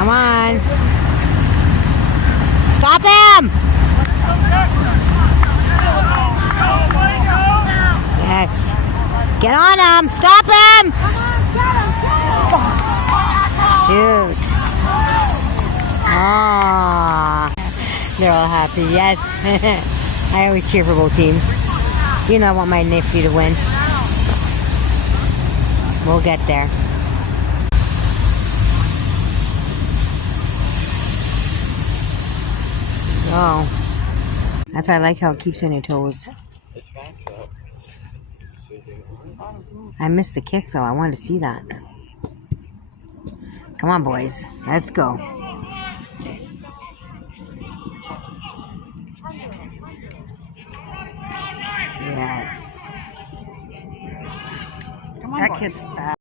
Come on. Stop him! Yes. Get on him! Stop him! Shoot. Ah. They're all happy. Yes. I always cheer for both teams. You know I want my nephew to win. We'll get there. Oh. That's why I like how it keeps you on your toes. I missed the kick though. I wanted to see that. Come on, boys. Let's go. Yes. Come on, that kid's fast.